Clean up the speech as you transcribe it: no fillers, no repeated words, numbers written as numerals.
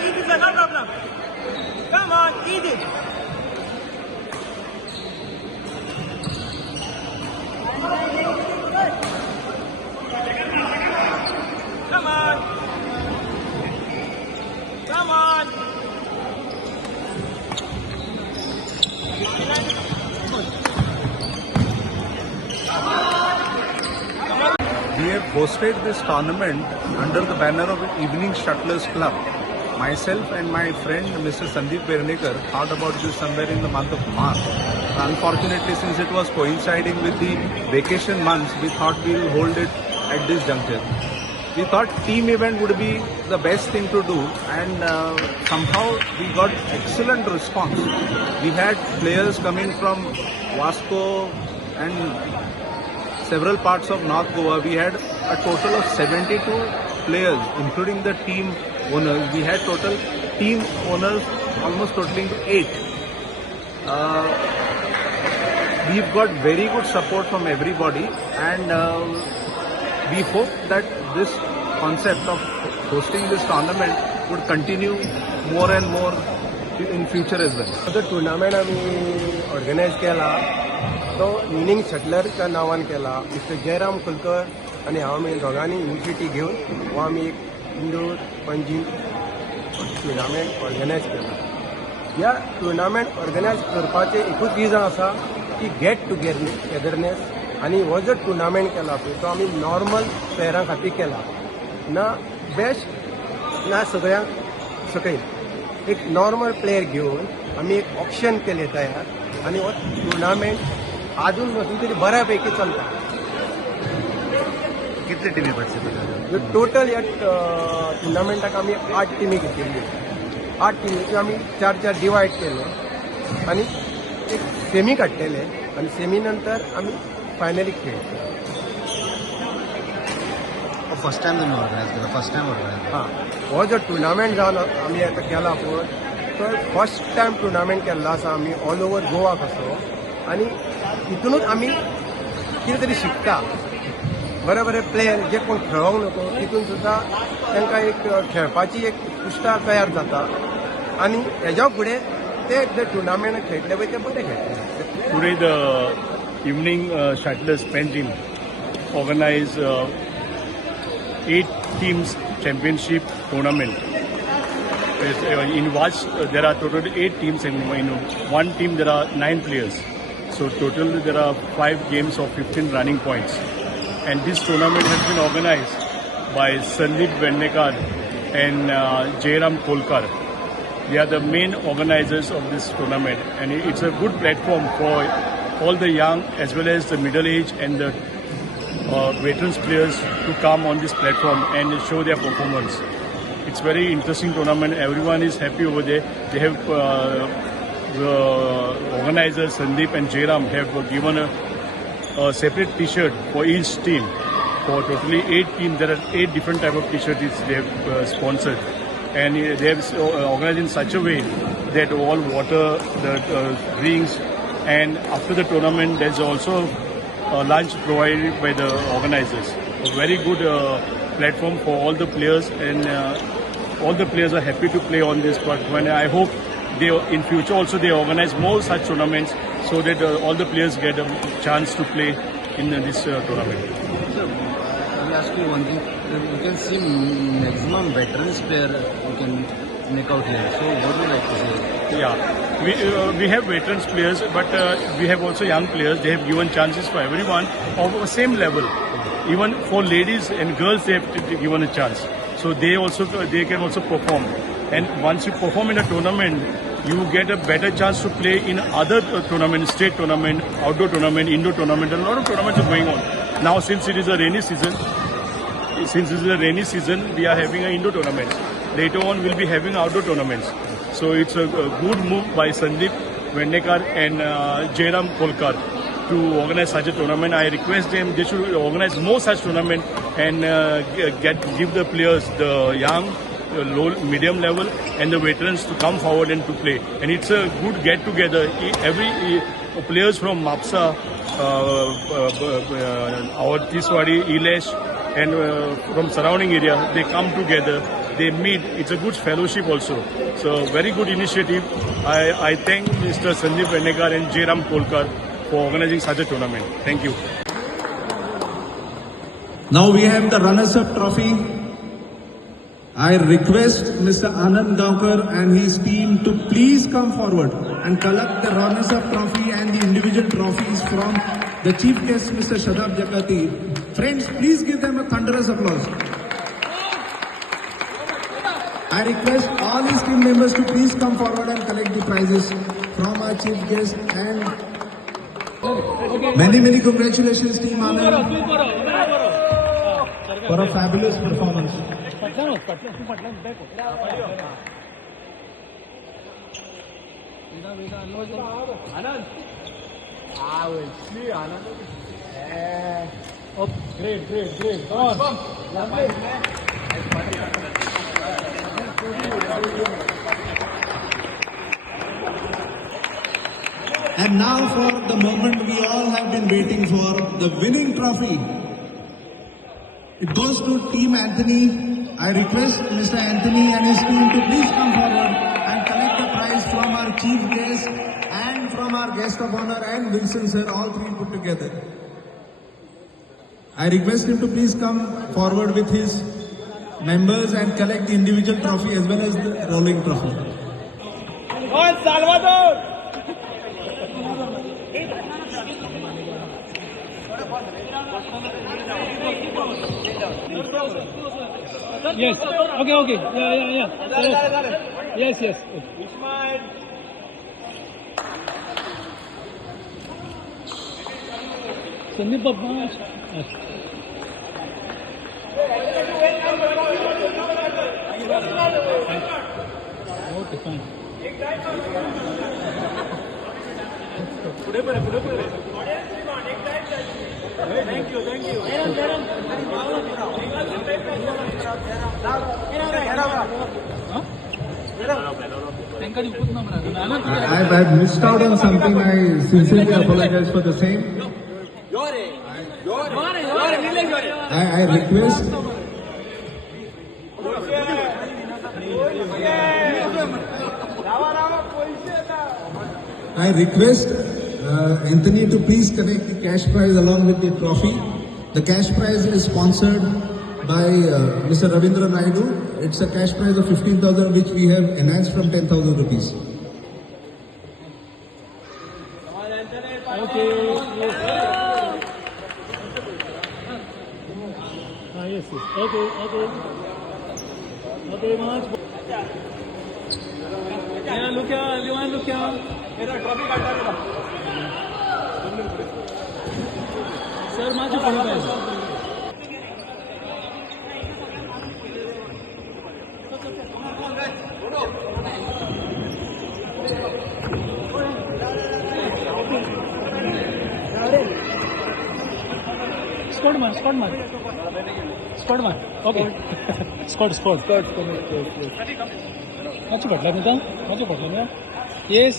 eat it, no problem. Come on, eat it. Come on. Come on. We have hosted this tournament under the banner of Evening Shuttlers Club. Myself and my friend Mr. Sandeep Bernekar thought about this somewhere in the month of March. Unfortunately, since it was coinciding with the vacation months, we thought we will hold it at this juncture. We thought team event would be the best thing to do, and somehow we got excellent response. We had players coming from Vasco and several parts of North Goa. We had a total of 72 players, including the team owners. We had total team owners almost totaling to 8. We've got very good support from everybody, and we hope that this concept of hosting this tournament would continue more and more in future as well. The tournament आम्ही organise केला तो evening शटलरच्या नावान केला. Mister Jairam कोलकर आणि आम्ही दोघांनी initiative घेऊन हो आम्ही एक इंडोर पंजी टुर्नामेंट ऑर्गनायज केला. ह्या टुर्नामेंट ऑर्गनायज करपाचें एकूच रिजन आसा की गेट टुगेदरनेस. आणि हो जो टुर्नामेंट केला पळय तो आम्ही नॉर्मल प्लेयरां खातीर केला, ना बेस्ट ना सगळ्यांक सकयल. एक नॉर्मल प्लेयर घेऊन आम्ही एक ऑप्शन केले तयार, आणि हो टुर्नामेंट अजून पासून तरी बऱ्यापैकी चलता. कितने टीमें पार्टिसिपेट? टोटल या टुर्नामेंटाक आम्ही 8 टीमी घेतिल्ल्यो. 8 टीमीचे आम्ही 4 डिवायड केले आणि एक सेमी काडटले, आणि सेमी नंतर आम्ही फायनली खेळले. फर्स्ट टाइम तुम्ही ऑर्गनाइज केला? First time organise. हां, हो जो टुर्नामेंट जावन आम्ही आता केला पळय तो फर्स्ट टाइम टुर्नामेंट केल्लो आसा आम्ही ऑल ओव्हर गोवा कसो. आणि तितूनच आम्ही कितें तरी शिकता. बरे बरे प्लेयर जे कोण खेळोंक नको तितून सुद्दां तांकां एक खेळपाची एक पुश्टा तयार जाता, आणि हेज्या फुडें ते टुर्नामेंट खेळटले पळय ते बरे खेळटले. Today the evening Shuttlers pen team organized 8 teams championship tournament. In watch there are total 8 teams, and in one team there are 9 players. So total there are 5 games of 15 running points. And this tournament has been organized by Sandeep Bernekar and Jairam Kolkar. They are the main organizers of this tournament, and it's a good platform for all the young as well as the middle age and the veterans players to come on this platform and show their performance. It's very interesting tournament. Everyone is happy over there. They have the organizers Sandeep and Jairam have given a separate T-shirt for each team. For totally 8 teams, there are 8 different type of T-shirts they have sponsored, and they have organized in such a way that all water, the drinks, and after the tournament, there's also lunch provided by the organizers. A very good platform for all the players, and all the players are happy to play on this platform. And I hope they, in future also, they organize more such tournaments so that all the players get a chance to play in this tournament. Sir, let me ask you one thing. You can see maximum veterans player you can make out here. So what would you like to say? Yeah, we have veterans players, but we have also young players. They have given chances for everyone of the same level. Even for ladies and girls, they have given a chance. So they can also perform. And once you perform in a tournament, you get a better chance to play in other tournaments, state tournament, outdoor tournament, indoor tournament. A lot of tournaments are going on. Now, since it is a rainy season, we are having an indoor tournament. Later on, we'll be having outdoor tournaments. So it's a good move by Sandeep Bernekar and Jairam Kolkar to organize such a tournament. I request them, they should organize more such tournament and give the players, the young, low, medium level and the veterans to come forward and to play. And it's a good get together. Every players from Mapsa, our Tiswadi, Ilesh, and from surrounding area, they come together they meet. It's a good fellowship also. So very good initiative. I thank Mr. Sandeep Pernekar and J. Ram Kolkar for organizing such a tournament. Thank you. Now we have the runners-up trophy. I request Mr. Anand Gaonkar and his team to please come forward and collect the runners-up trophy and the individual trophies from the chief guest, Mr. Shadab Jakati. Friends, please give them a thunderous applause. I request all his team members to please come forward and collect the prizes from our chief guest, and many congratulations team Anand for a fabulous performance. Great. Come on. And now for the moment we all have been waiting for, the winning trophy. It goes to Team Anthony. I request Mr. Anthony and his team to please come forward and collect the prize from our chief guest and from our guest of honor and Wilson sir, all three put together. I request him to please come forward with his members and collect the individual trophy as well as the rolling trophy. Come on, Salvador! Yes. Okay. Yeah. Yes. Sandeep Babba. Yes. Okay, fine. Thank you. I've missed out on something. I sincerely apologize for the same. I request Anthony to please connect the cash prize along with the trophy. The cash prize is sponsored by Mr. Ravindra Naidu. It's a cash prize of 15,000 which we have enhanced from 10,000 rupees. Yes. Okay, much. Yeah, look here. Sir, much apologize. Squad man. Okay. Squad. Much better. Yes.